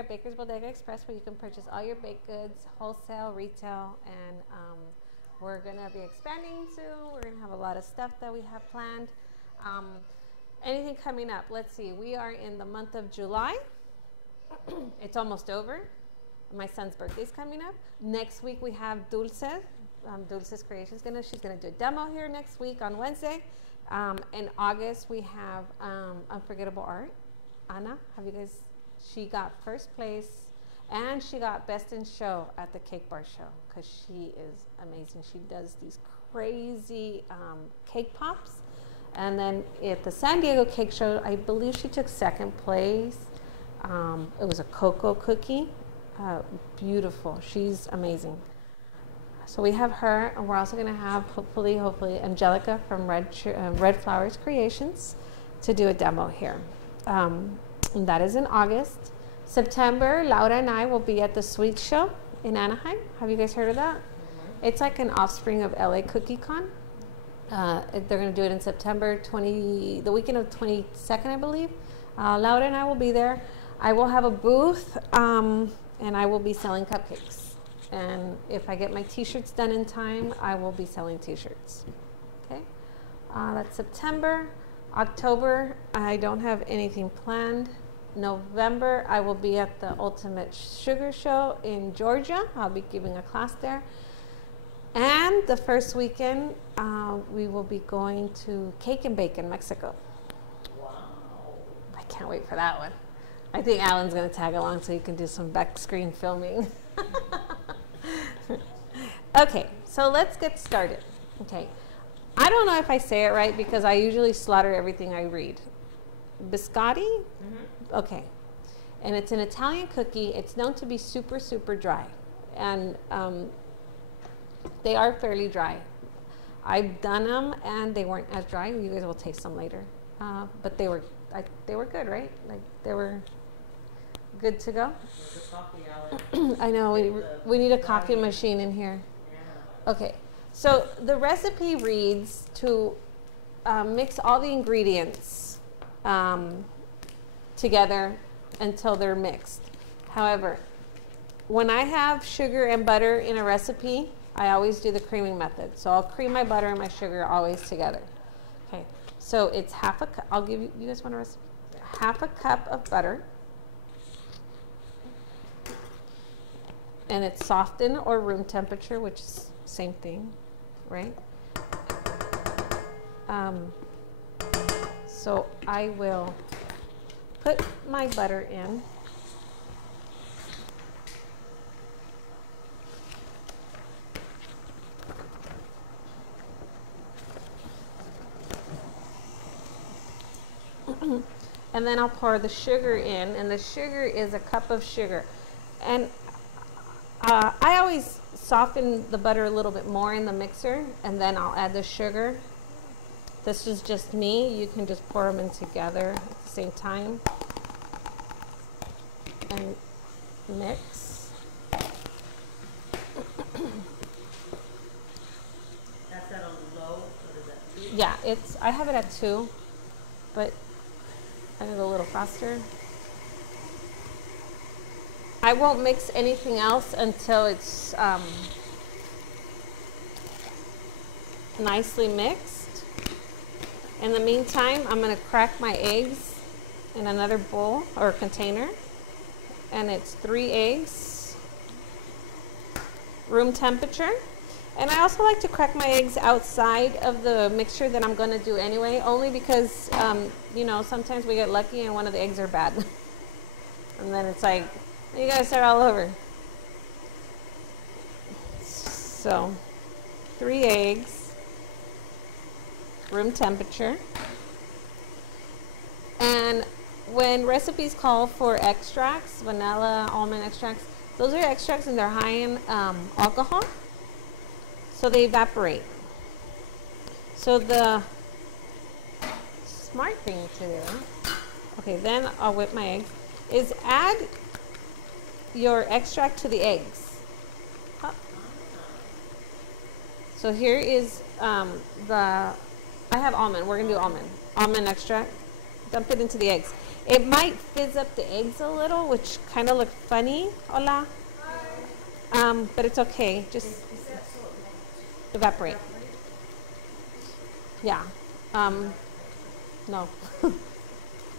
at Baker's Bodega Express, where you can purchase all your baked goods, wholesale, retail, and we're gonna be expanding soon. We're gonna have a lot of stuff that we have planned. Anything coming up? Let's see. We are in the month of July. It's almost over. My son's birthday's coming up. Next week we have Dulce. Dulce's Creations. She's gonna do a demo here next week on Wednesday. In August we have Unforgettable Art. Anna, she got first place and she got best in show at the Cake Bar show because she is amazing. She does these crazy cake pops. And then at the San Diego Cake Show, I believe she took second place. It was a cocoa cookie. Beautiful. She's amazing. So we have her, and we're also going to have, hopefully, Angelica from Red Flowers Creations to do a demo here. And that is in August. September, Laura and I will be at the Sweet Show in Anaheim. Have you guys heard of that? Mm-hmm. It's like an offspring of LA Cookie Con. They're going to do it in September the weekend of 22nd, I believe. Laura and I will be there. I will have a booth, and I will be selling cupcakes. And if I get my t-shirts done in time, I will be selling t-shirts. Okay, that's September. October, I don't have anything planned. November, I will be at the Ultimate Sugar Show in Georgia. I'll be giving a class there. And the first weekend, we will be going to Cake and Bake in Mexico. Wow. I can't wait for that one. I think Alan's going to tag along so you can do some back screen filming. Okay, so let's get started. Okay, I don't know if I say it right because I usually slaughter everything I read. Biscotti? Mm-hmm. Okay, and it's an Italian cookie. It's known to be super, super dry. And they are fairly dry. I've done them and they weren't as dry. You guys will taste them later. But they were good, right? Like they were good to go. I know we need a coffee machine in here. Yeah. Okay, so the recipe reads to mix all the ingredients together until they're mixed. However, when I have sugar and butter in a recipe, I always do the creaming method. So I'll cream my butter and my sugar always together. Okay, so it's half a cup. I'll give you guys want a recipe? Half a cup of butter. And it's softened or room temperature, which is same thing, right? So I will put my butter in. And then I'll pour the sugar in, and the sugar is a cup of sugar. And I always soften the butter a little bit more in the mixer, and then I'll add the sugar. This is just me. You can just pour them in together at the same time and mix. That's that on low? What is that, 2? Yeah, I have it at 2, but I need a little faster. I won't mix anything else until it's nicely mixed. In the meantime, I'm going to crack my eggs in another bowl or container. And it's 3 eggs, room temperature. And I also like to crack my eggs outside of the mixture that I'm going to do anyway, only because, you know, sometimes we get lucky and one of the eggs are bad. And then it's like, you gotta start all over. So, 3 eggs, room temperature. And when recipes call for extracts, vanilla, almond extracts, those are extracts and they're high in alcohol, so they evaporate. So the smart thing to do, okay, then I'll whip my eggs, is add your extract to the eggs. So here is I have almond. We're gonna do almond extract. dump it into the eggs. It might fizz up the eggs a little, which kind of look funny. Hola. But it's okay. Just evaporate. Yeah. No.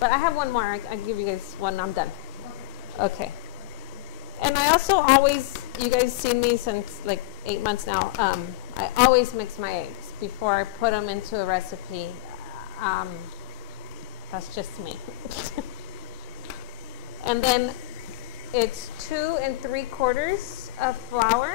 But I have one more. I'll give you guys one. I'm done. Okay. And I also always, you guys seen me since like 8 months now. I always mix my eggs before I put them into a recipe. That's just me. And then it's 2 3/4 of flour.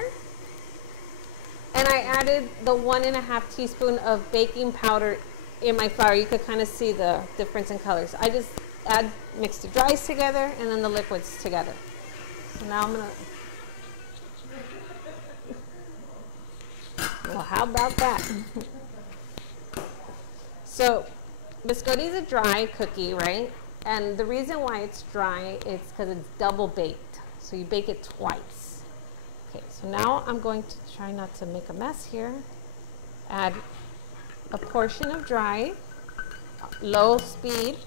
And I added the 1.5 teaspoon of baking powder in my flour. You could kind of see the difference in colors. I just mix the dries together and then the liquids together. So now I'm gonna, well, how about that? So Biscotti is a dry cookie, right? And the reason why it's dry is because it's double baked. So you bake it twice. Okay, so now I'm going to try not to make a mess here. Add a portion of dry, low speed.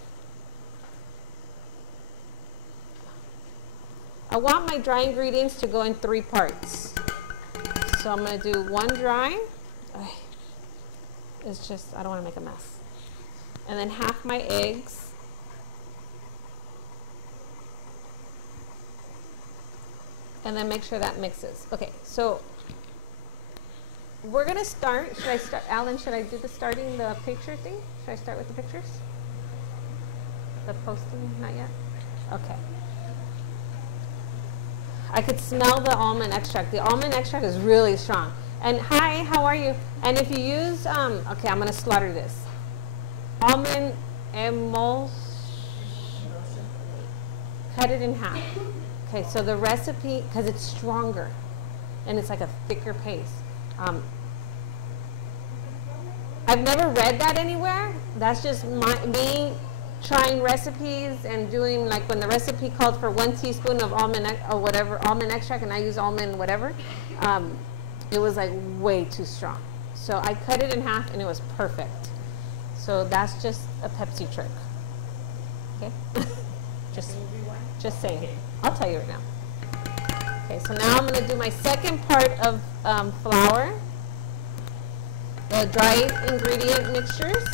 I want my dry ingredients to go in 3 parts. So I'm going to do 1 dry. It's just, I don't want to make a mess. And then half my eggs. And then make sure that mixes. Okay, so we're going to start. Should I start? Alan, should I do the picture thing? Should I start with the pictures? The posting? Not yet? Okay. I could smell the almond extract. The almond extract is really strong. And hi, how are you? And if you use, okay, I'm going to slaughter this. Almond emulsion. Cut it in half. Okay, so the recipe, because it's stronger and it's like a thicker paste. I've never read that anywhere. That's just me trying recipes and doing, like when the recipe called for 1 teaspoon of almond extract, and I use almond whatever, it was like way too strong. So I cut it in half and it was perfect. So that's just a Pepsi trick. Okay? just saying. I'll tell you right now. Okay, so now I'm going to do my second part of flour, the dry ingredient mixtures.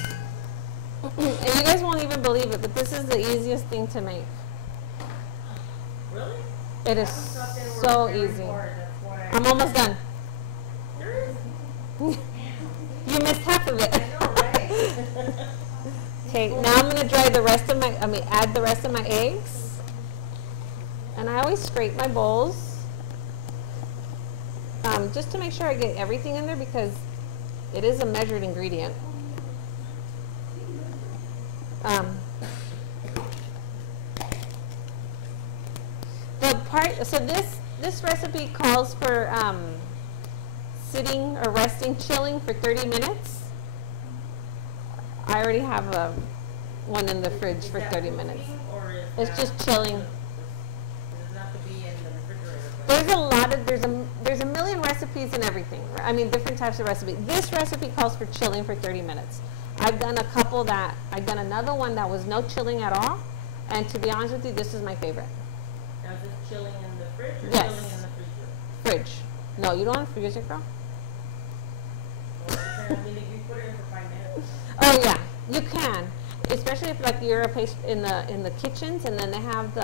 And you guys won't even believe it, but this is the easiest thing to make. Really? It is so easy. I'm almost done. You missed half of it. I know, right? Okay, now I'm going to add the rest of my eggs. And I always scrape my bowls just to make sure I get everything in there, because it is a measured ingredient. So this recipe calls for sitting or resting, chilling for 30 minutes. I already have one in the fridge for 30 minutes. It's just chilling. There's a million recipes and everything. I mean, different types of recipes. This recipe calls for chilling for 30 minutes. I've done another one that was no chilling at all. And to be honest with you, this is my favorite. Now is this chilling in the fridge or Yes. chilling in the freezer? Fridge. No, you don't want to freeze it, girl? Well, I mean, if you put it in for 5 minutes. Oh yeah, you can. Especially if like you're a patient in the kitchens, and then they have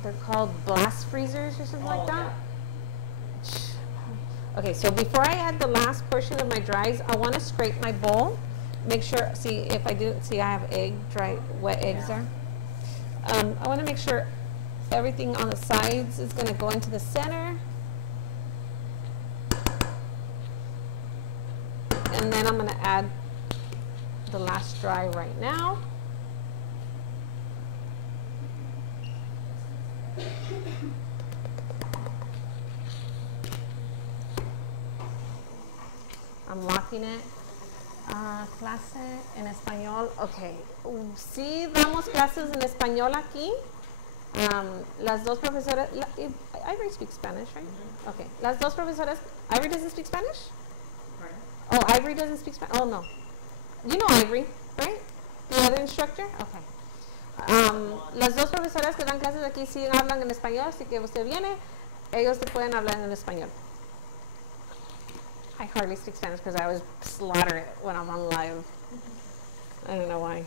they're called blast freezers or something like that. Yeah. Okay, so before I add the last portion of my dries, I want to scrape my bowl. Make sure, if I didn't see, I have wet eggs there. I want to make sure everything on the sides is going to go into the center. And then I'm going to add the last dry right now. I'm locking it. Clase en español. Okay. Sí, damos clases en español aquí. Las dos profesoras. Ivory speaks Spanish, right? Mm-hmm. Okay. Las dos profesoras. Ivory doesn't speak Spanish? Pardon? Oh, Ivory doesn't speak Spanish. Oh, no. You know Ivory, right? The other instructor? Okay. Las dos profesoras que dan clases aquí sí hablan en español, así que usted viene, ellos te pueden hablar en español. I hardly speak Spanish because I always slaughter it when I'm on live. I don't know why.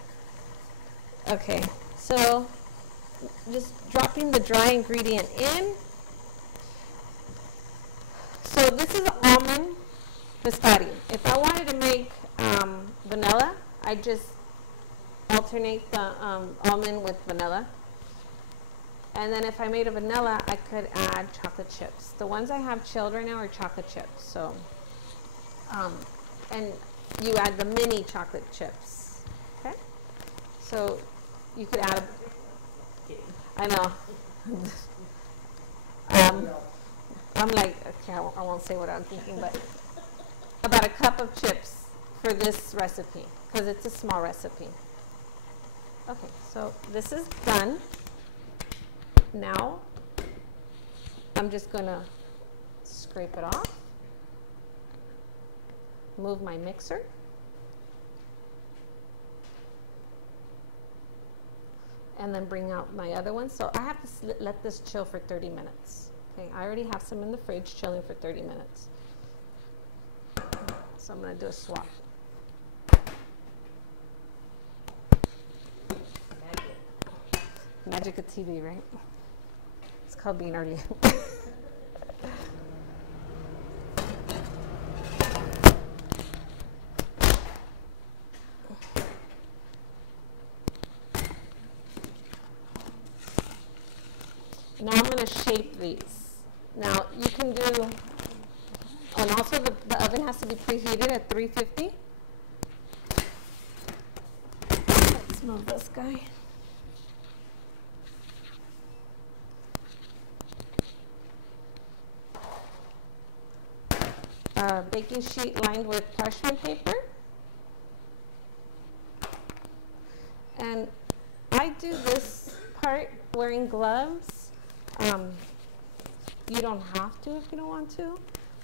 Okay, so just dropping the dry ingredient in. So this is almond biscotti. If I wanted to make vanilla, I just alternate the almond with vanilla. And then if I made a vanilla, I could add chocolate chips. The ones I have chilled right now are chocolate chips. So, and you add the mini chocolate chips. Okay? So you could add I know. I'm like, okay, I won't say what I'm thinking, but about a cup of chips for this recipe, because it's a small recipe. Okay, so this is done. Now, I'm just going to scrape it off, move my mixer, and then bring out my other one. So I have to let this chill for 30 minutes. Okay, I already have some in the fridge chilling for 30 minutes. So I'm going to do a swap. Magic of TV, right? It's called being early. Now I'm going to shape these. Now you can do, and also the oven has to be preheated at 350. Let's move this guy. Baking sheet lined with parchment paper. And I do this part wearing gloves. You don't have to if you don't want to.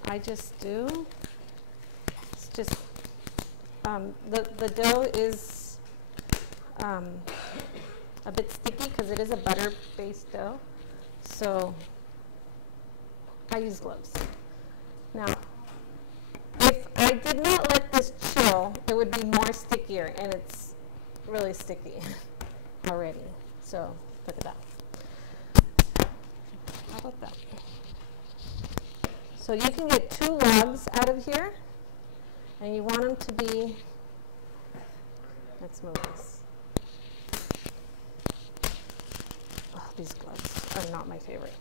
I just do. It's just, the dough is a bit sticky because it is a butter-based dough. So I use gloves. Now, if I did not let this chill, it would be more stickier, and it's really sticky already. So look at that. How about that? So you can get 2 logs out of here, and you want them to be, let's move this. Oh, these gloves are not my favorite.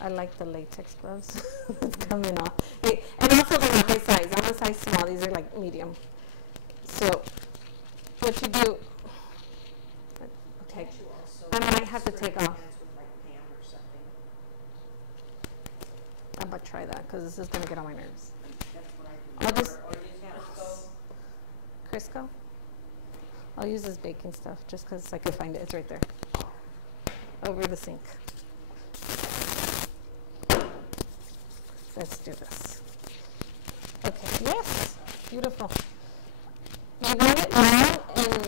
I like the latex gloves. It's coming off. And also they're not my size. I'm a size small. These are like medium. So what you do, okay, I might have to take off. I'm about to try that because this is going to get on my nerves. I'll just, Crisco? I'll use this baking stuff just because I could find it. It's right there. Over the sink. Let's do this. Okay, yes, beautiful. You want it long and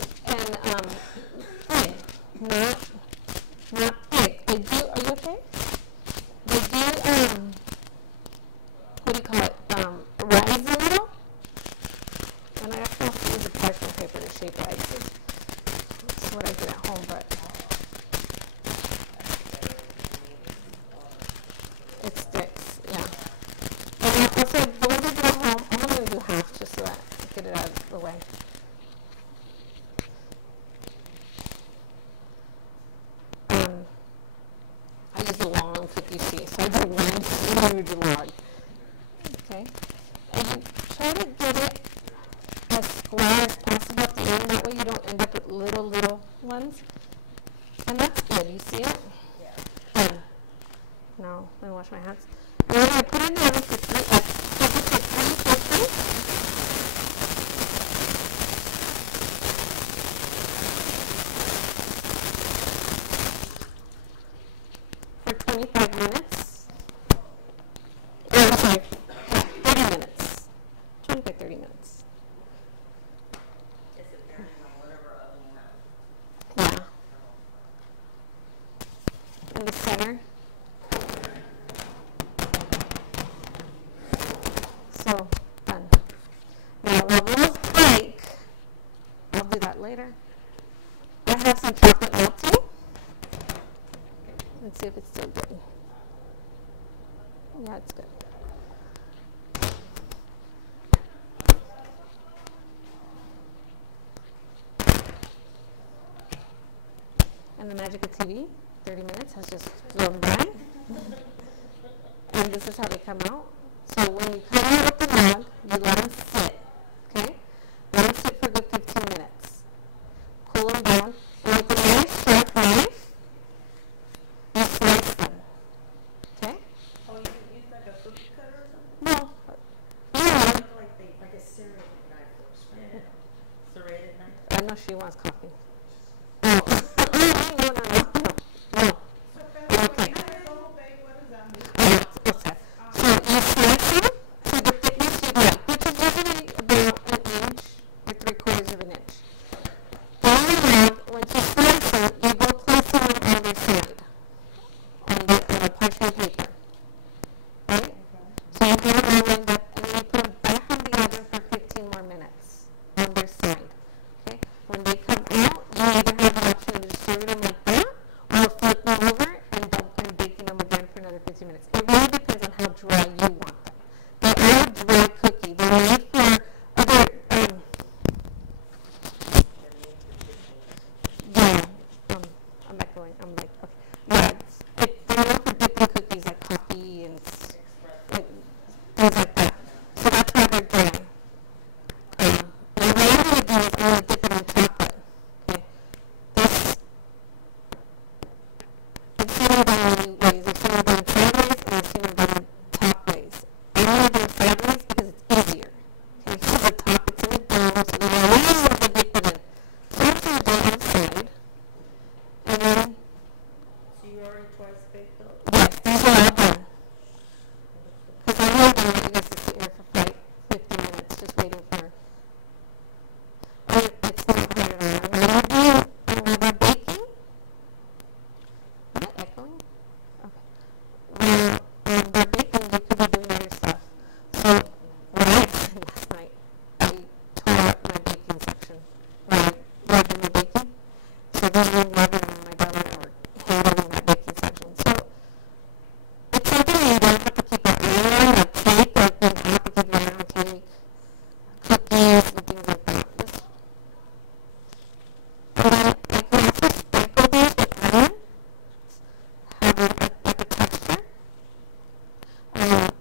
thin, not thick. Are you okay? They do, what do you call it, rise a little. And I actually have to use a parchment paper to shape it. This is what I do at home, but it sticks, yeah. And also, the ones I do at home, I'm going to do half just so that I get it out of the way. I use a long cookie sheet, so I do one huge log. Okay, and you try to get it as square as possible at the end. That way you don't end up with little ones. And that's good. You see it? Yeah. No, let me wash my hands. And then I put it in the oven for 350 for 25 minutes. Oh, I'm sorry, 30 minutes. 25, 30 minutes. center. So, done. Now, while those bake, I'll do that later. I have some chocolate melting. Let's see if it's still good. Yeah, it's good. And the magic of TV, 30 minutes has just flown by. And this is how they come out. So when you come out with the log, you let them sit, okay? Let them sit for a good 15 minutes. Cool them down. And with a nice sharp knife, you slice them, okay? Oh, you can use like a cookie cutter or something? No. Yeah. Like a serrated knife or something. Serrated knife? I know she wants coffee. Oh. No. Okay. So you slice them to the thickness you'd like, which is usually about an inch or 3/4 of an inch. On the log, once you slice them, you go place them on either side on the parchment paper. Right? So you get them all lined up, and then you put them back in the oven for 15 more minutes on their side. Okay? When they come out, you either have an option of just serving them like that, or flip them over and baking them again for another 15 minutes. It really depends on how dry you want them. They are a dry cookie. They're made for other, yeah, I'm echoing. I'm like, okay. Yeah, they're made for dipping cookies like coffee and like, things like that. So that's why they're dry. Now what I'm going to do is I'm going to dip it in chocolate. Okay. This, I've seen it done many ways. I've seen it done sideways and I've seen it done top ways. I want to do it sideways because it's easier. Okay, so the top, it's in the dough, so then I really want to dip it in. First I do outside, and then, So you already twice baked those? yes, these are all done. Because I know I don't want you guys to sit here for like 50 minutes just waiting for, it's not hard at all. When we're baking, am I echoing? Okay. When we're baking, you could be doing other stuff. So, what I did last night, I tore up my baking section. When I loved in the baking, so then I'm loving my daughter or handling that baking section. So, it's something that you don't have to keep an eye on, like cake, like you have to keep an eye on cake, cookies, and things like that. And then I can also sprinkle these with lemon, have like a texture. And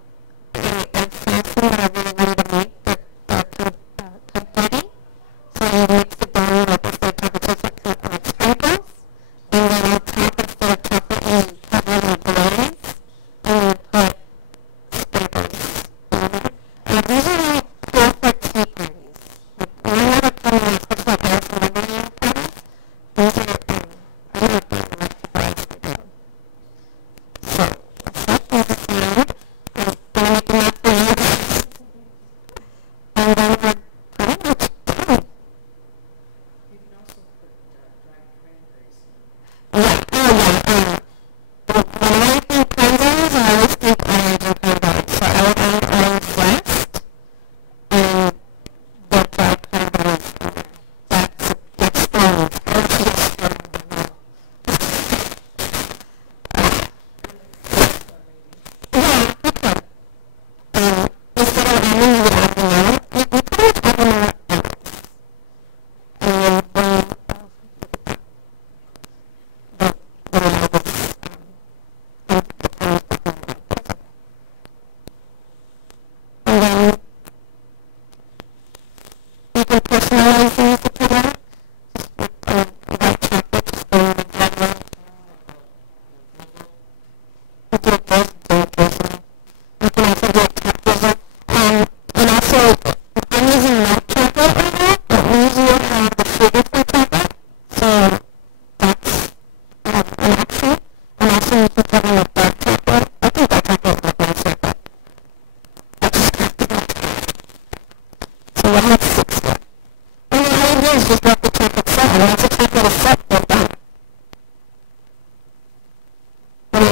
I add sauce that I really wanted to make that confetti. So you mix it down like instead of chocolate chips like sprinkles. And then on top instead of chocolate you cover it with glaze. And you put sprinkles over. And these are really cool for tea parties. Like when I have a party, especially like our celebrity parties, these are really fun to make surprise for them. So, set these aside, and they're making that for you guys. And then we're pretty much done. You can also put dried cranberries in. Yeah, when I think cranberries, I always think orange and cranberries. So I would add orange zest and the dried cranberries in there. That's strong. That's just strong. Yeah, you could. Instead of adding the avocado, you pretty much add more else. And then the log is, the pan is behind it. And then you can personalize these if you like. Just with white chocolate, just go with regular. You can both do it personally. You can also do it top dessert. And also, I'm using milk chocolate right now, but we usually have the sugar-free chocolate. So that's an option. And also you can put in the dark chocolate. I think dark chocolate would look nicer, but I just have to go try it. So we'll have 6 there. And then all you do is just let the chocolate set. And once the chocolate is set, they're done. And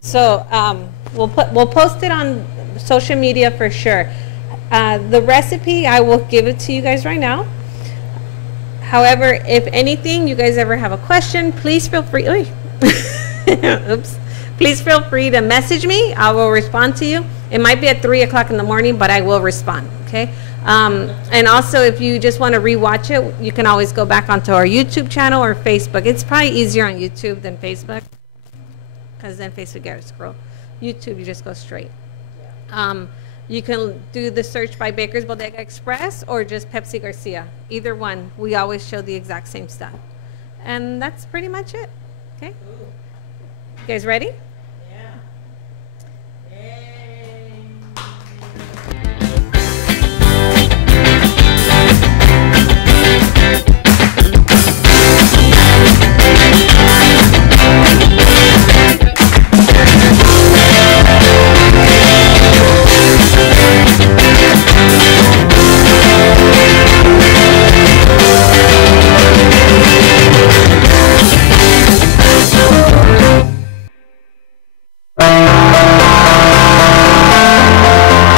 So we'll post it on social media for sure. The recipe, I will give it to you guys right now. However, if anything, you guys ever have a question, please feel free. Oops. Please feel free to message me. I will respond to you. It might be at 3 o'clock in the morning, but I will respond. Okay. And also, if you just want to rewatch it, you can always go back onto our YouTube channel or Facebook. It's probably easier on YouTube than Facebook, because then Facebook gets scroll. YouTube, you just go straight. You can do the search by Baker's Bodega Express or just Pepsy Garcia. Either one. We always show the exact same stuff. And that's pretty much it. Okay? You guys ready?